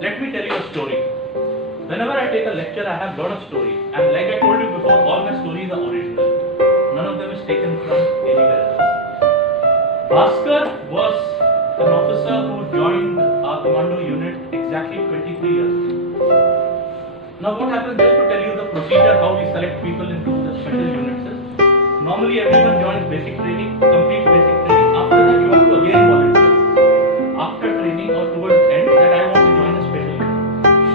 Let me tell you a story. Whenever I take a lecture, I have a lot of stories. And like I told you before, all my stories are original. None of them is taken from anywhere else. Bhaskar was an officer who joined our commando unit exactly 23 years ago. Now what happens, just to tell you the procedure, how we select people into the special units is, normally everyone joins basic training, complete basic training. After that you have to again volunteer. After training or towards the end, that I want to join a special unit.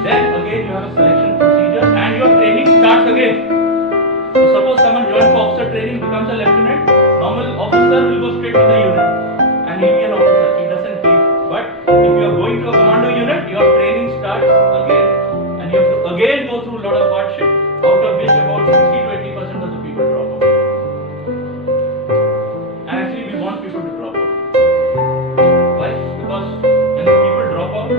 Then again you have a selection procedure and your training starts again. So suppose someone joins for officer training, becomes a lieutenant, normal officer will go straight to the unit and he'll be an officer, he doesn't leave. But if you are going to a commando unit, your training starts again and you have to again go through a lot of hardship, out of which about 60 to 80% of the people drop out. And actually we want people to drop out. Why? Because when the people drop out,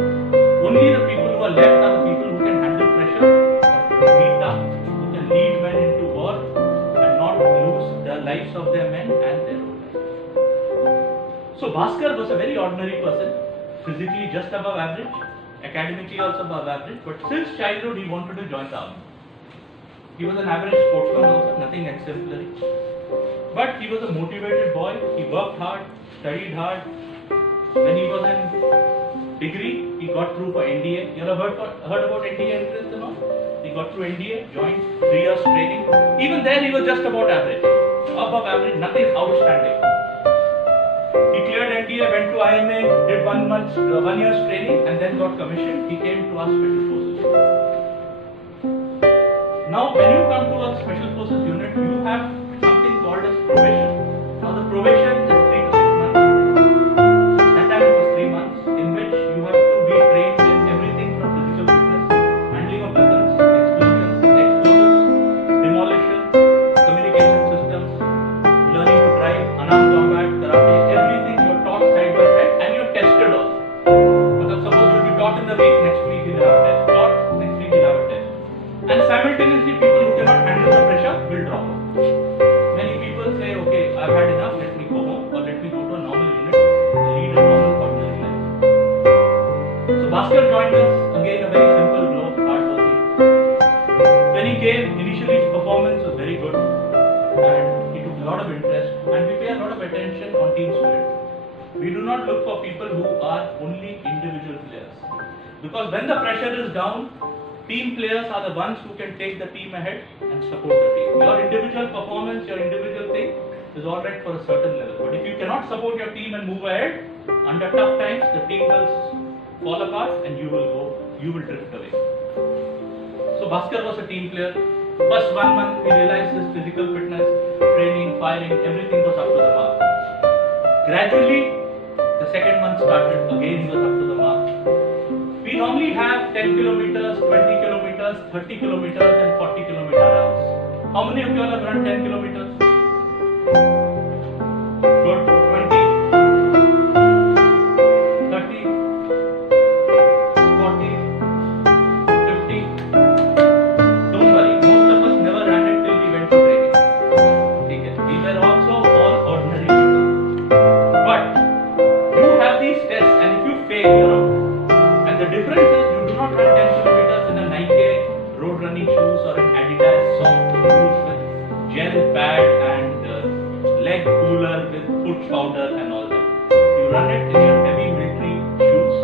only the people who are left are the people who can handle pressure, or be tough, who can lead men into war and not lose the lives of their men and their own lives. So Bhaskar was a very ordinary person, physically just above average, academically also above average, but since childhood he wanted to join the army. He was an average sportsman also, nothing exemplary. But he was a motivated boy, he worked hard, studied hard. When he was in degree, he got through for NDA. You have heard about NDA entrance and all? He got through NDA, joined 3 years training. Even then he was just about average, above average, nothing outstanding. He cleared NDA, went to IMA, did 1 year's training and then got commissioned. He came to our special forces. Now when you come to a special forces unit, you have something called as probation. Now the probation is 3 to 6 months. That time it was 3 months in which you have to be trained in everything from physical fitness, handling of weapons, explosives, demolition, communication systems, learning to drive, unarmed combat, karate, everything you are taught side by side and you are tested also. Because suppose you will be taught in the week, next week you will have a test, taught next week you will have a test. And simultaneously people who cannot handle the pressure will drop out. Many people say, okay, I've had enough, let me go home or let me go to a normal unit, lead a normal ordinary life. So Bhaskar joined us, again a very simple blow, hardworking. When he came, initially his performance was very good and he took a lot of interest and we pay a lot of attention on team spirit. We do not look for people who are only individual players. Because when the pressure is down, team players are the ones who can take the team ahead and support the team. Your individual performance, your individual thing is alright for a certain level. But if you cannot support your team and move ahead, under tough times, the team will fall apart and you will drift away. So Bhaskar was a team player. First 1 month we realized his physical fitness, training, firing, everything was up to the mark. Gradually, the second month started, again he was up to the mark. We normally have 10 kilometers, 20 kilometers, 30 kilometers and 40 kilometer rounds. How many of you all have run 10 kilometers? Good. 20, 30, 40, 50. Don't worry, most of us never ran it till we went to training. Okay. We were also all ordinary people. But you have these tests and if you fail, you're out. And the difference is you do not run 10 kilometers in a Nike road running shoes or an Adidas soft shoes with gel pad and leg cooler with foot powder and all that. You run it in your heavy military shoes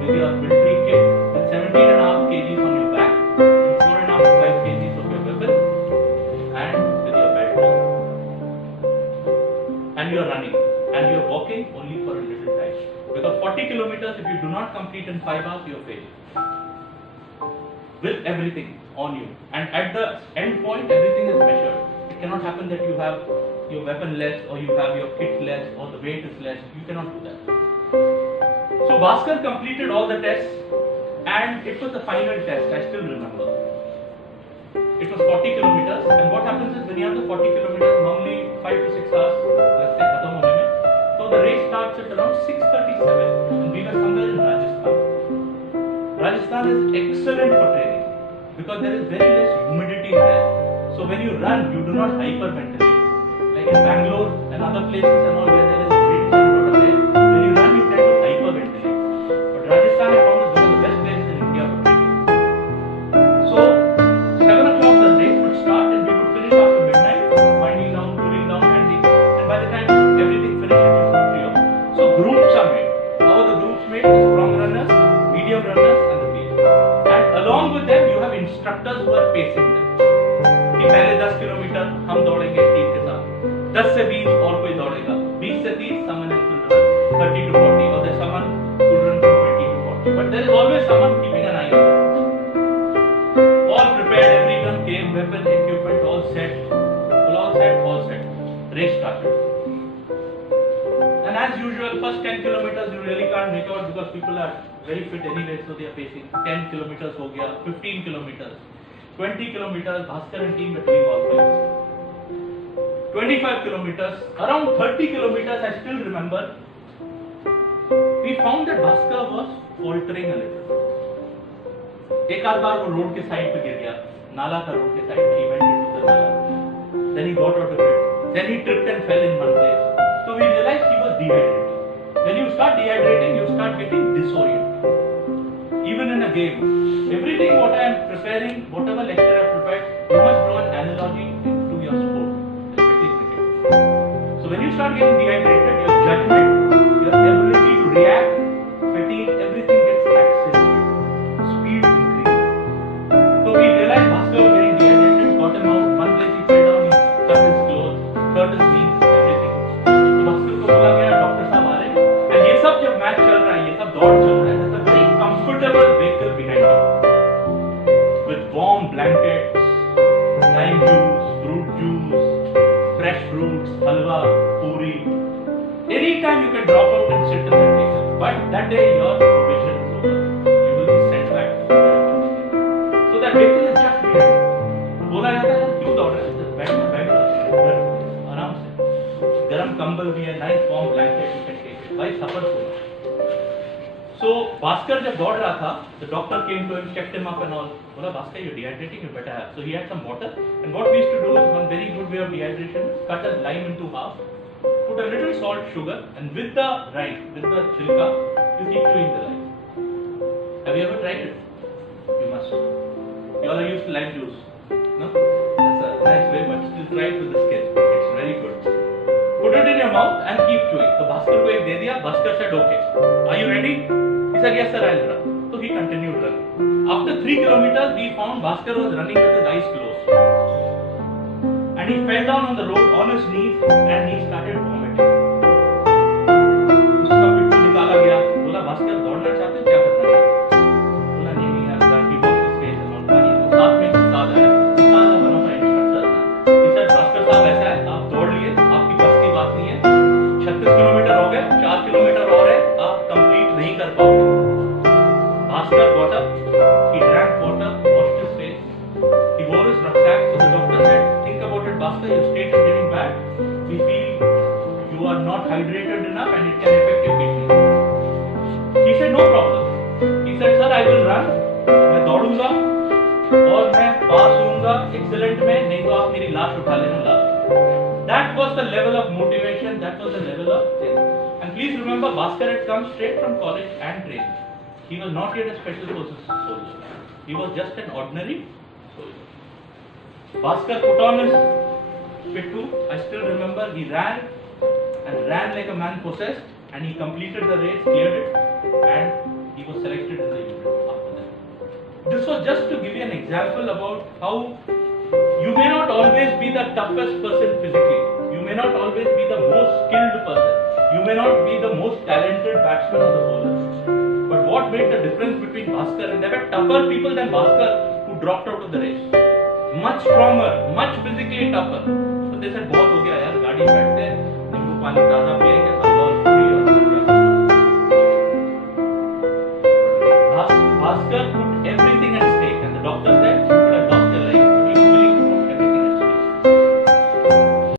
with your military kit with 17.5 kgs on your back and 4.5 to 5 kgs of your weapon and with your belt on. And you are running and you are walking only for a little time. Because 40 kilometers, if you do not complete in 5 hours, you are failing. With everything on you. And at the end point, everything is measured. It cannot happen that you have your weapon less or you have your kit less or the weight is less. You cannot do that. So Bhaskar completed all the tests and it was the final test, I still remember. It was 40 kilometers and what happens is when you have the 40 kilometers, normally 5 to 6 hours, let's say, khatam hone mein. So the race starts at around 6:37 and we were somewhere in Rajasthan. Rajasthan is excellent for training because there is very less humidity there. So when you run, you do not hyperventilate. Like in Bangalore and other places and all where there is wind and a lot of air, when you run, you tend to hyperventilate. But Rajasthan I found is one of the best places who are pacing them. कि पहले 10 kilometre हम दौड़ेंगे team के साथ, 10 से 20 और कोई दौड़ेगा, 20 से 30 someone else will run, 30 to 40 or there's someone who will run from 20 to 40. But there is always someone keeping an eye on them. All prepared, everyone came, weapon, equipment, all set. All set. Race started. And as usual, first 10 kilometers you really can't make out because people are very fit anyway, so they are pacing. 10 kilometers हो गया, 15 kilometers, 20 kilometers. Bhaskar and team were doing all right. 25 kilometers, around 30 kilometers, I still remember. We found that Bhaskar was faltering a little. एक आध बार वो road के side पे गिर गया, नाला था रोड के साइड पे, he went into the nala. Then he got out of it. Then he tripped and fell in one place. So we realized he was dehydrated. When you start dehydrating, you start getting disoriented. Even in a game, everything what I am preparing, whatever lecture I have prepared, you must draw an analogy to your sport, especially cricket. So when you start getting dehydrated, your judgment, your ability to react, fatigue, everything gets accentuated. Speed increases. So we realized Bhaskar was getting dehydrated, got him out, one place he fell down, he cut his clothes, cut his knees, everything. तो Bhaskar को बोला गया doctor साहब आ रहे हैं, and ये सब जब मैच चल रहा है, ये सब दौड़ चल रहा है, there's a very comfortable vehicle behind him, with warm blankets, lime juice, fruit juice, fresh fruits, halwa, puri. Anytime you can drop out and sit in that vehicle. But that day your probation is over. You will be sent back to the vehicle. So that vehicle is just behind. बोला जाता है क्यों दौड़ रहे हैं? बैठ आराम से. गरम कंबल भी है, nice warm blanket you can take it. भाई सफर होगा. So Bhaskar जब दौड़ रहा था, the doctor came to him, checked him up and all. बोला Bhaskar, you're dehydrating, you better have. So he had some water, and what we used to do is one very good way of dehydration: cut a lime into half, put a little salt, sugar, and with the rind, with the chilka, you keep chewing the lime. Have you ever tried it? You must. You all are used to lime juice, no? That's a nice way, but still try it with the skin. It's very good. Put it in your mouth and keep chewing. So Bhaskar को एक दे दिया. Bhaskar said, "Okay, are you ready?" He said, "Yes, sir, I'll run." So he continued running. After 3 kilometers, we found Bhaskar was running with his eyes closed, and he fell down on the road on his knees and he started vomiting. उसका पिट्ठू निकाला गया. बोला Bhaskar दौड़ना चाहते हो क्या करना चाहते हो? बोला नहीं यार, he washed his face and all. पानी वो साथ में सादा है, सादा बना हुआ इंस्ट्रक्टर था. He said, "Bhaskar साहब ऐसा है, आप दौड़ लिए, आपकी बस की बात नहीं है. 36 किलोमीटर हो गए, 4 किलोमीटर और है, आप कंप्लीट नहीं कर पाओगे." Bhaskar got up, he drank water, washed his face, he wore his rucksack. So the doctor said, "Think about it, Bhaskar, your state is getting bad. We feel you are not hydrated enough and it can affect your kidney." He said, "No problem." He said, "Sir, I will run. मैं दौड़ूंगा और मैं पास होऊंगा excellent में, नहीं तो आप मेरी लाश उठा लेना last." That was the level of motivation, that was the level of thing. And please remember, Bhaskar had come straight from college and training. He was not yet a special forces soldier. He was just an ordinary soldier. Bhaskar put on his pittu. I still remember he ran and ran like a man possessed, and he completed the race, cleared it, and he was selected in the unit after that. This was just to give you an example about how you may not always be the toughest person physically. You may not always be the most skilled person. You may not be the most talented batsman or the bowler. But what made the difference between Bhaskar and there were tougher people than Bhaskar who dropped out of the race. Much stronger, much physically tougher. So they said, बहुत हो गया यार, गाड़ी बैठते हैं, नींबू पानी ताजा पिएंगे.